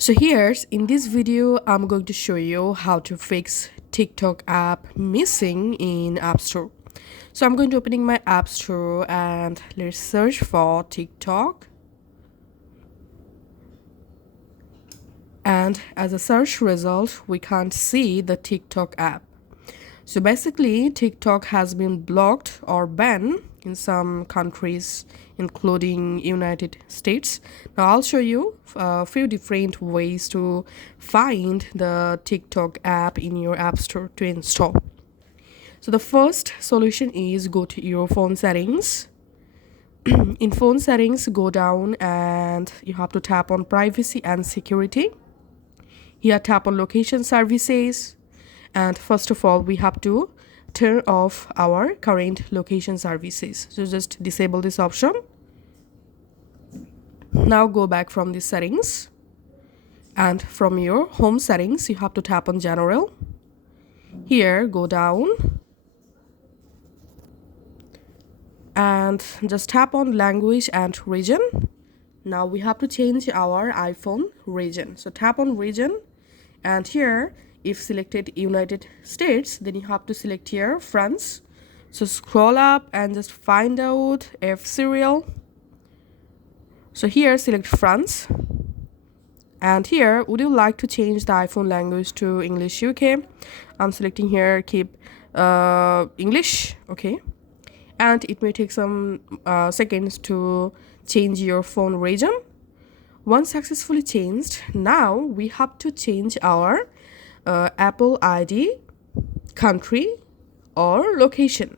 So here's in this video I'm going to show you how to fix TikTok app missing in App Store. So I'm going to opening my App Store and let's search for TikTok. And as a search result, we can't see the TikTok app. So basically, TikTok has been blocked or banned in some countries, including United States. Now I'll show you a few different ways to find the TikTok app in your App Store to install. So the first solution is go to your phone settings. In phone settings, go down and you have to tap on privacy and security. Here tap on location services, and first of all we have to turn off our current location services. So just disable this option. Now go back from the settings, and from your home settings you have to tap on general. Here go down and just tap on language and region. Now we have to change our iPhone region. So tap on region, and here if selected United States, then you have to select here France. So scroll up and just find out F serial. So here select France, and here would you like to change the iPhone language to English UK? I'm selecting here keep English. Okay, and it may take some seconds to change your phone region. Once successfully changed, now we have to change our Apple ID, country or location.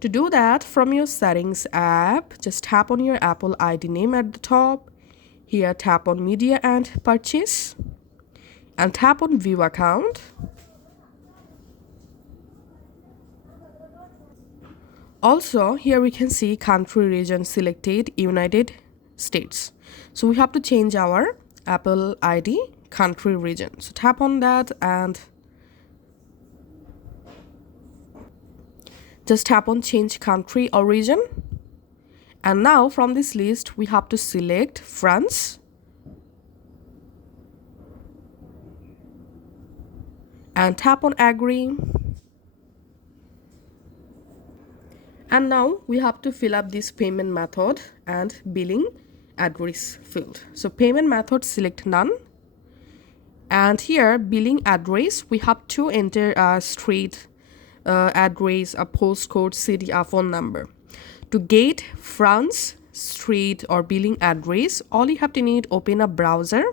To do that, from your settings app, just tap on your Apple ID name at the top. Here tap on media and purchase and tap on view account. Also here we can see country region selected United States. So we have to change our Apple ID country region. So tap on that and just tap on change country or region. And now from this list we have to select France and tap on agree. And now we have to fill up this payment method and billing address field. So payment method select none, and here billing address we have to enter a street address, a postcode, city, a phone number. To get France street or billing address, all you have to need open a browser.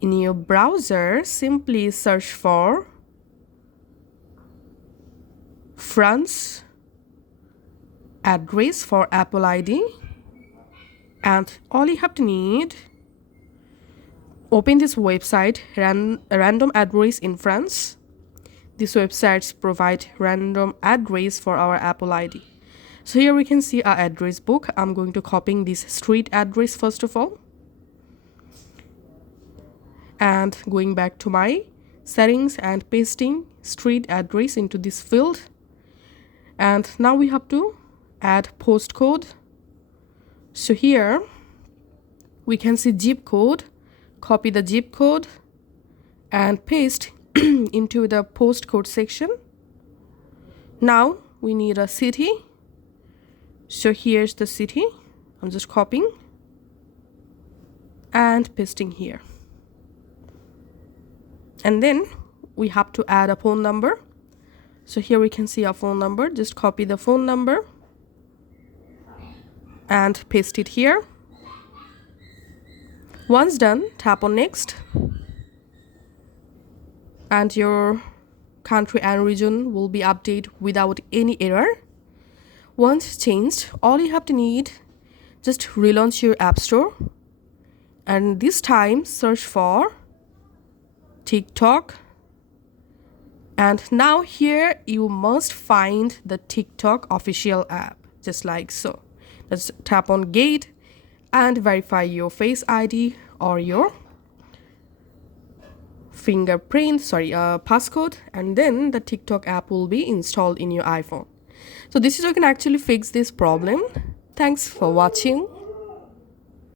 In your browser simply search for France address for Apple ID, and all you have to need open this website random address in France. These websites provide random address for our Apple ID. So here we can see our address book. I'm going to copy this street address first of all, and going back to my settings and pasting street address into this field. And now we have to add postcode. So here we can see zip code. Copy the zip code and paste into the postcode section. Now we need a city. So here's the city. I'm just copying and pasting here. And then we have to add a phone number. So here we can see a phone number. Just copy the phone number and paste it here. Once done, tap on next, and your country and region will be updated without any error. Once changed, all you have to need, just relaunch your App Store, and this time search for TikTok. And now here you must find the TikTok official app, just like so. Let's tap on Gate and verify your Face ID or your passcode, and then the TikTok app will be installed in your iPhone. So this is how you can actually fix this problem. Thanks for watching.